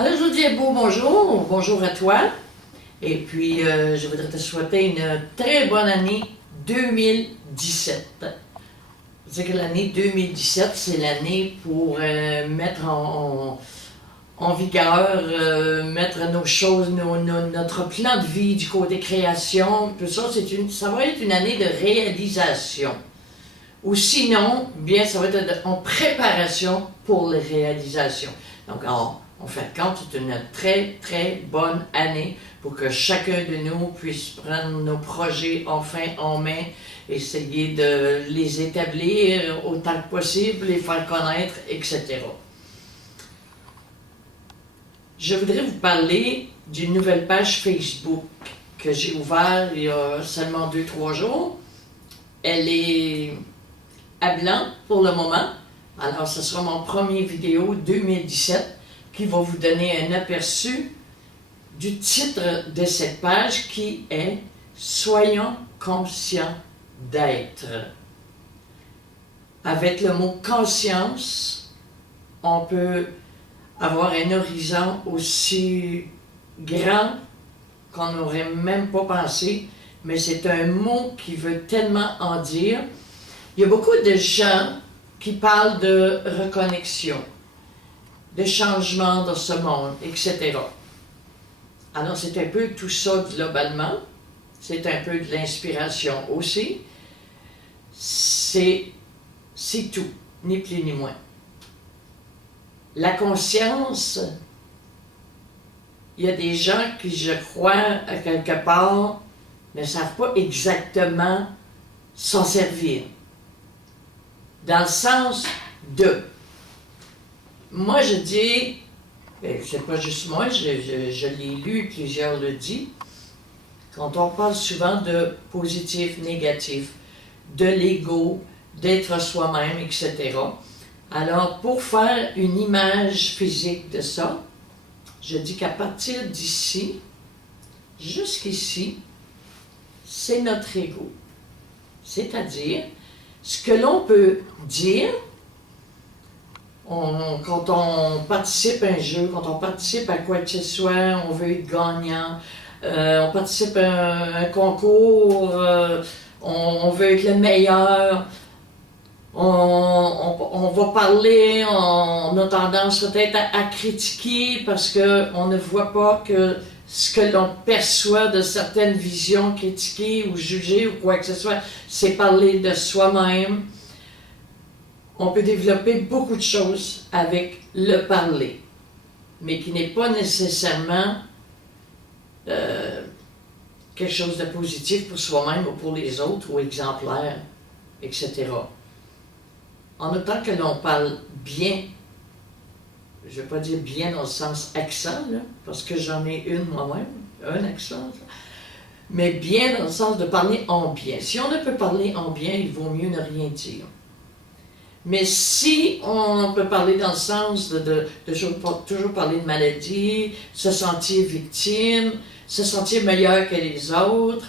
Alors, je vous dis un beau bonjour, bonjour à toi. Et puis, je voudrais te souhaiter une très bonne année 2017. C'est que l'année 2017, c'est l'année pour mettre en vigueur, mettre nos choses, notre plan de vie du côté création. Tout ça, ça va être une année de réalisation. Ou sinon, bien, ça va être en préparation pour les réalisations. Donc, en fait, compte, c'est une très, très bonne année pour que chacun de nous puisse prendre nos projets enfin en main, essayer de les établir autant que possible, les faire connaître, etc. Je voudrais vous parler d'une nouvelle page Facebook que j'ai ouverte il y a seulement 2-3 jours. Elle est à blanc pour le moment. Alors, ce sera mon premier vidéo 2017 qui va vous donner un aperçu du titre de cette page qui est « Soyons conscients d'être ». Avec le mot « conscience », on peut avoir un horizon aussi grand qu'on n'aurait même pas pensé, mais c'est un mot qui veut tellement en dire. Il y a beaucoup de gens qui parlent de reconnexion, de changement dans ce monde, etc. Alors, c'est un peu tout ça globalement. C'est un peu de l'inspiration aussi. C'est tout, ni plus ni moins. La conscience, il y a des gens qui, je crois, à quelque part, ne savent pas exactement s'en servir. Dans le sens de, moi je dis, c'est pas juste moi, je l'ai lu, plusieurs le disent, quand on parle souvent de positif, négatif, de l'ego, d'être soi-même, etc. Alors, pour faire une image physique de ça, je dis qu'à partir d'ici, jusqu'ici, c'est notre ego. C'est-à-dire, ce que l'on peut dire, quand on participe à un jeu, quand on participe à quoi que ce soit, on veut être gagnant, on participe à un concours, on veut être le meilleur, on va parler, on a tendance peut-être à critiquer parce qu'on ne voit pas que ce que l'on perçoit de certaines visions, critiquer ou juger ou quoi que ce soit, c'est parler de soi-même. On peut développer beaucoup de choses avec le parler, mais qui n'est pas nécessairement quelque chose de positif pour soi-même ou pour les autres ou exemplaire, etc. En autant que l'on parle bien, je ne vais pas dire bien dans le sens accent, là, parce que j'en ai une moi-même, un accent, mais bien dans le sens de parler en bien. Si on ne peut parler en bien, il vaut mieux ne rien dire. Mais si on peut parler dans le sens de toujours parler de maladie, se sentir victime, se sentir meilleur que les autres,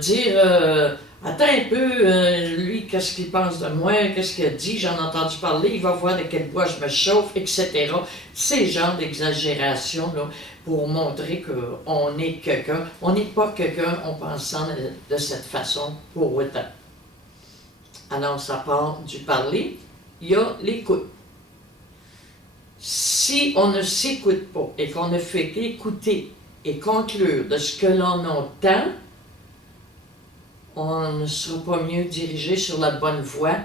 dire attends un peu, lui, qu'est-ce qu'il pense de moi, qu'est-ce qu'il a dit, j'en ai entendu parler, il va voir de quel bois je me chauffe, etc. Ces genres d'exagération là, pour montrer qu'on est quelqu'un. On n'est pas quelqu'un en pensant de cette façon pour autant. Alors, ça part du parler, il y a l'écoute. Si on ne s'écoute pas et qu'on ne fait qu'écouter et conclure de ce que l'on entend, on ne sera pas mieux dirigé sur la bonne voie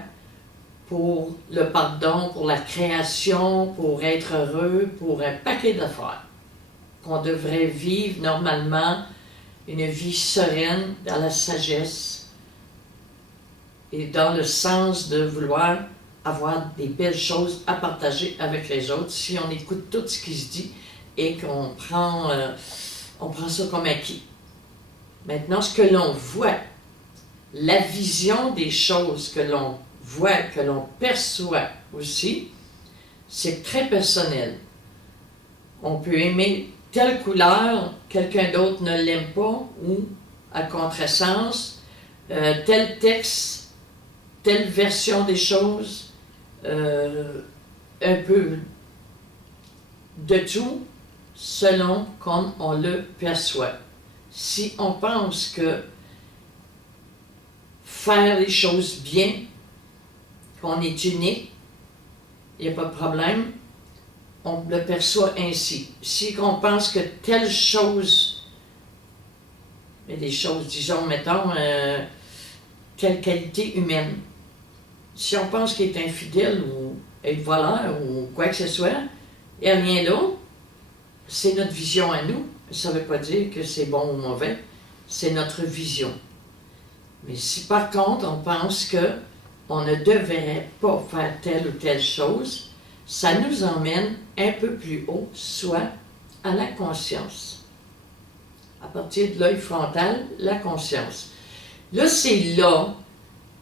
pour le pardon, pour la création, pour être heureux, pour un paquet d'affaires. Qu'on devrait vivre normalement une vie sereine dans la sagesse et dans le sens de vouloir avoir des belles choses à partager avec les autres si on écoute tout ce qui se dit et qu'on prend ça comme acquis. Maintenant, ce que l'on voit, la vision des choses que l'on voit, que l'on perçoit aussi, c'est très personnel. On peut aimer telle couleur, quelqu'un d'autre ne l'aime pas, ou, à contresens, tel texte, telle version des choses, un peu de tout selon comme on le perçoit. Si on pense que faire les choses bien, qu'on est unique, il n'y a pas de problème, on le perçoit ainsi. Si on pense que telle chose, mais des choses, disons, mettons, telle qualité humaine, si on pense qu'il est infidèle ou être voleur ou quoi que ce soit, il n'y a rien d'autre, c'est notre vision à nous. Ça ne veut pas dire que c'est bon ou mauvais, c'est notre vision. Mais si par contre on pense qu'on ne devrait pas faire telle ou telle chose, ça nous emmène un peu plus haut, soit à la conscience. À partir de l'œil frontal, la conscience. Là, c'est là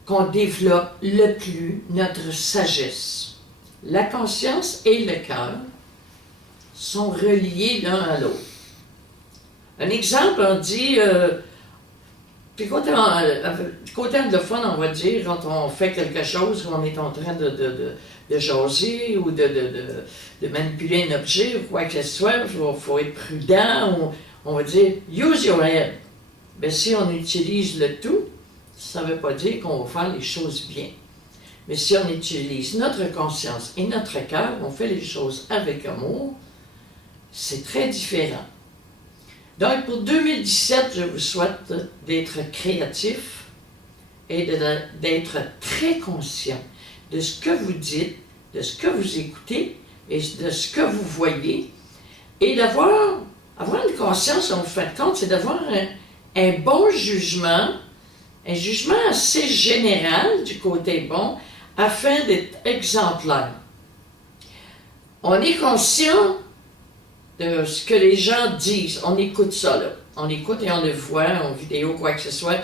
qu'on développe le plus notre sagesse. La conscience et le cœur sont reliés l'un à l'autre. Un exemple, on dit, du côté anglophone, on va dire, quand on fait quelque chose, qu'on est en train de jaser ou de manipuler un objet ou quoi que ce soit, il faut être prudent, on va dire « use your head ». Mais si on utilise le tout, ça ne veut pas dire qu'on va faire les choses bien. Mais si on utilise notre conscience et notre cœur, on fait les choses avec amour, c'est très différent. Donc, pour 2017, je vous souhaite d'être créatif et d'être très conscient de ce que vous dites, de ce que vous écoutez et de ce que vous voyez. Et avoir une conscience, en fin de compte, c'est d'avoir un bon jugement, un jugement assez général du côté bon, afin d'être exemplaire. On est conscient de ce que les gens disent. On écoute ça, là. On écoute et on le voit en vidéo, quoi que ce soit.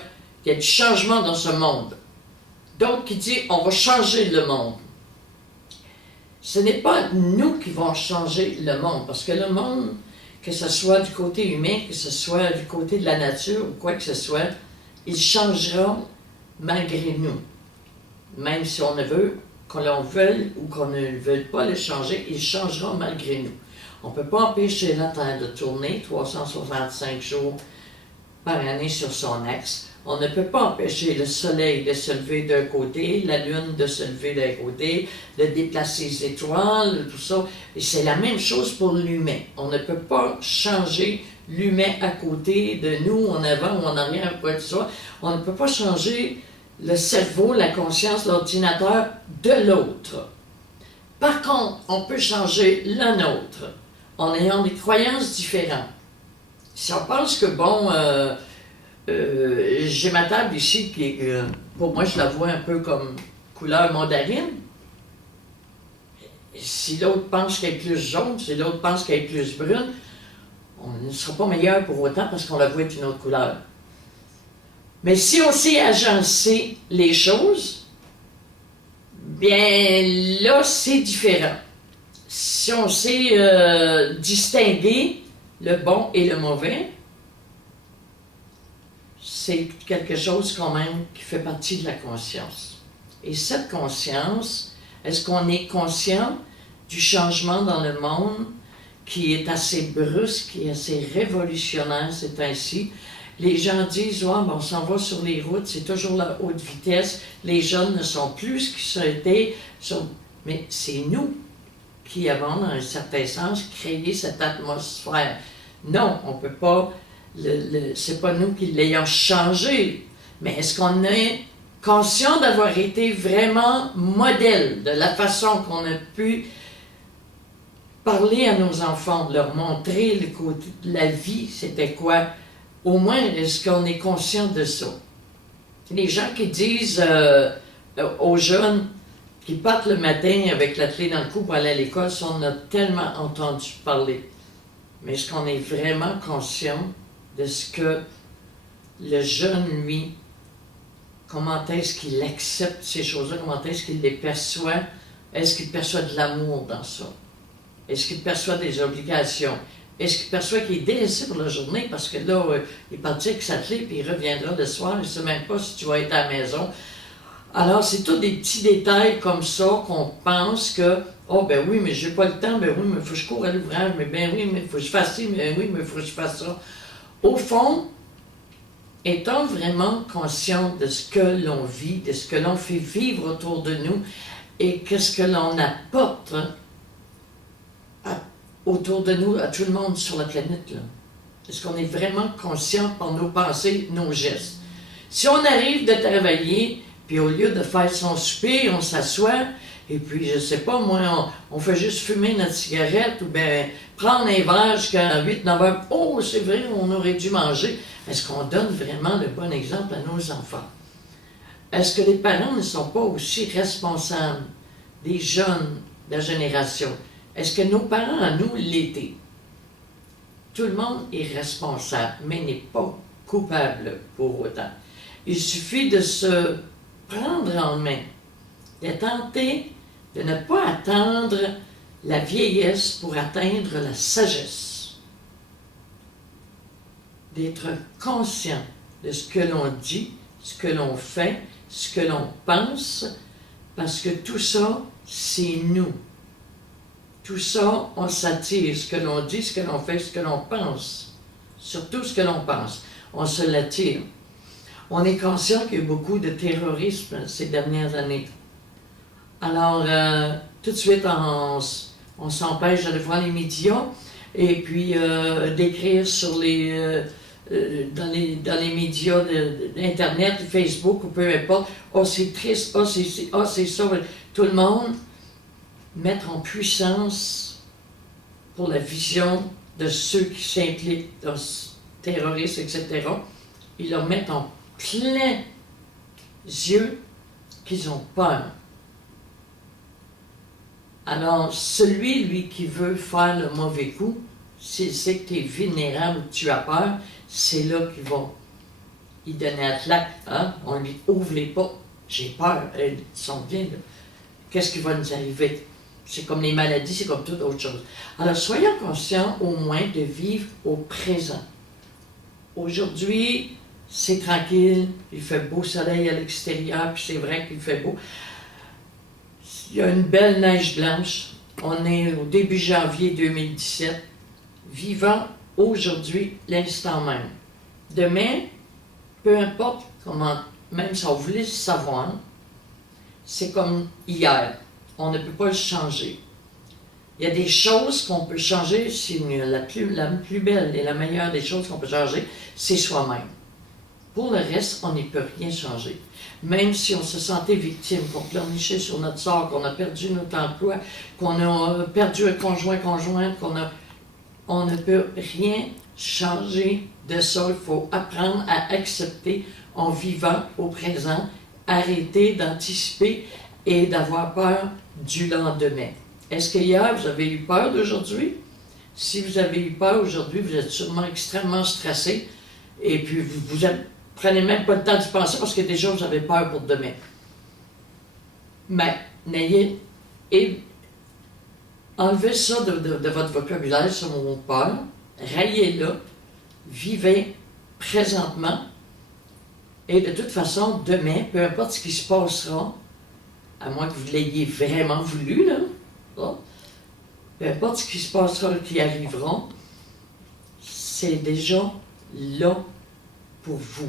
Il y a du changement dans ce monde. Donc, qui dit, on va changer le monde. Ce n'est pas nous qui vont changer le monde, parce que le monde, que ce soit du côté humain, que ce soit du côté de la nature ou quoi que ce soit, il changera malgré nous. Même si on ne veut, qu'on le veuille ou qu'on ne veuille pas le changer, il changera malgré nous. On ne peut pas empêcher la Terre de tourner 365 jours par année sur son axe. On ne peut pas empêcher le Soleil de se lever d'un côté, la Lune de se lever d'un côté, de déplacer les étoiles, tout ça. Et c'est la même chose pour l'humain. On ne peut pas changer l'humain à côté de nous, en avant ou en arrière, quoi que ce soit. On ne peut pas changer le cerveau, la conscience, l'ordinateur de l'autre. Par contre, on peut changer la nôtre en ayant des croyances différentes. Si on pense que, bon, j'ai ma table ici qui, pour moi, je la vois un peu comme couleur mandarine. Si l'autre pense qu'elle est plus jaune, si l'autre pense qu'elle est plus brune, on ne sera pas meilleur pour autant parce qu'on la voit d'une autre couleur. Mais si on sait agencer les choses, bien là, c'est différent. Si on sait distinguer le bon et le mauvais, c'est quelque chose quand même qui fait partie de la conscience. Et cette conscience, est-ce qu'on est conscient du changement dans le monde qui est assez brusque, qui est assez révolutionnaire, c'est ainsi? Les gens disent, ouais, on s'en va sur les routes, c'est toujours la haute vitesse, les jeunes ne sont plus ce qu'ils étaient, mais c'est nous qui avons, dans un certain sens, créé cette atmosphère. Non, on ne peut pas, c'est pas nous qui l'ayons changé, mais est-ce qu'on est conscient d'avoir été vraiment modèle de la façon qu'on a pu parler à nos enfants, de leur montrer le côté de la vie, c'était quoi? Au moins, est-ce qu'on est conscient de ça? Les gens qui disent aux jeunes qui partent le matin avec la clé dans le cou pour aller à l'école, ça, on a tellement entendu parler. Mais est-ce qu'on est vraiment conscient de ce que le jeune, lui, comment est-ce qu'il accepte ces choses-là, comment est-ce qu'il les perçoit? Est-ce qu'il perçoit de l'amour dans ça? Est-ce qu'il perçoit des obligations? Est-ce qu'il perçoit qu'il est délaissé pour la journée parce que là, il est parti avec sa clé puis il reviendra le soir, il ne sait même pas si tu vas être à la maison. Alors, c'est tous des petits détails comme ça qu'on pense que Oh, ben oui, mais j'ai pas le temps, ben oui, mais il faut que je cours à l'ouvrage, mais ben oui, mais il faut que je fasse ci, mais oui, mais il faut que je fasse ça. Au fond, étant vraiment conscient de ce que l'on vit, de ce que l'on fait vivre autour de nous et qu'est-ce que l'on apporte autour de nous, à tout le monde sur la planète, là. Est-ce qu'on est vraiment conscient par nos pensées, nos gestes? Si on arrive de travailler, puis au lieu de faire son souper, on s'assoit, et puis, je sais pas, moi, on fait juste fumer notre cigarette, ou bien prendre un verre jusqu'à 8-9 heures. Oh, c'est vrai, on aurait dû manger. Est-ce qu'on donne vraiment le bon exemple à nos enfants? Est-ce que les parents ne sont pas aussi responsables des jeunes de la génération? Est-ce que nos parents, à nous, l'étaient? Tout le monde est responsable, mais n'est pas coupable pour autant. Il suffit de se prendre en main, de tenter de ne pas attendre la vieillesse pour atteindre la sagesse. D'être conscient de ce que l'on dit, ce que l'on fait, ce que l'on pense, parce que tout ça, c'est nous. Tout ça, on s'attire, ce que l'on dit, ce que l'on fait, ce que l'on pense. Surtout ce que l'on pense. On se l'attire. On est conscient qu'il y a eu beaucoup de terrorisme ces dernières années. Alors, tout de suite, on s'empêche d'aller voir les médias et puis d'écrire sur dans les médias d'Internet, Facebook ou peu importe. Oh, c'est triste, oh, c'est ça. Tout le monde mettre en puissance pour la vision de ceux qui s'impliquent dans ce terrorisme, etc. Ils leur mettent en plein yeux qu'ils ont peur. Alors, celui, lui, qui veut faire le mauvais coup, s'il sait que tu es vulnérable ou que tu as peur, c'est là qu'il va y donner à claque. Hein? On lui ouvre les portes. J'ai peur. Ils sont bien là. Qu'est-ce qui va nous arriver? C'est comme les maladies, c'est comme toute autre chose. Alors, soyons conscients au moins de vivre au présent. Aujourd'hui, c'est tranquille, il fait beau soleil à l'extérieur, puis c'est vrai qu'il fait beau. Il y a une belle neige blanche. On est au début janvier 2017. Vivant aujourd'hui, l'instant même. Demain, peu importe comment, même si on voulait le savoir, c'est comme hier. On ne peut pas le changer. Il y a des choses qu'on peut changer, c'est la plus belle et la meilleure des choses qu'on peut changer, c'est soi-même. Pour le reste, on n'y peut rien changer. Même si on se sentait victime, qu'on pleurnichait sur notre sort, qu'on a perdu notre emploi, qu'on a perdu un conjointe, on ne peut rien changer de ça. Il faut apprendre à accepter en vivant au présent, arrêter d'anticiper et d'avoir peur du lendemain. Est-ce que hier, vous avez eu peur d'aujourd'hui? Si vous avez eu peur aujourd'hui, vous êtes sûrement extrêmement stressé et puis vous prenez même pas le temps d'y penser parce que déjà vous avez peur pour demain. Mais enlevez ça de votre vocabulaire, ce mot peur, rayez-le, vivez présentement et de toute façon, demain, peu importe ce qui se passera, à moins que vous l'ayez vraiment voulu, là, bon, peu importe ce qui se passera, qui arrivera, c'est déjà là pour vous,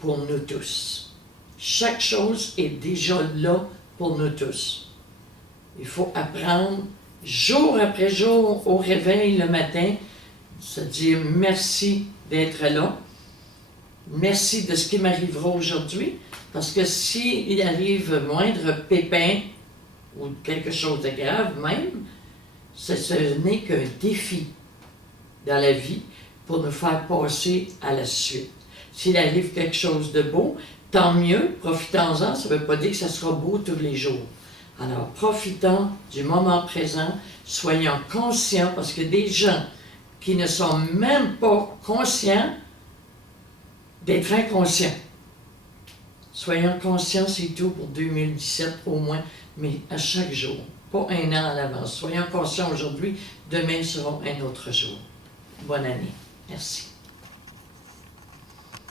pour nous tous. Chaque chose est déjà là pour nous tous. Il faut apprendre, jour après jour, au réveil le matin, se dire merci d'être là, merci de ce qui m'arrivera aujourd'hui, parce que s'il arrive moindre pépin ou quelque chose de grave même, ce n'est qu'un défi dans la vie pour nous faire passer à la suite. S'il arrive quelque chose de beau, tant mieux, profitons-en, ça ne veut pas dire que ça sera beau tous les jours. Alors, profitons du moment présent, soyons conscients, parce que des gens qui ne sont même pas conscients d'être inconscients. Soyons conscients, c'est tout pour 2017 au moins, mais à chaque jour, pas un an à l'avance. Soyons conscients aujourd'hui, demain sera un autre jour. Bonne année. Merci.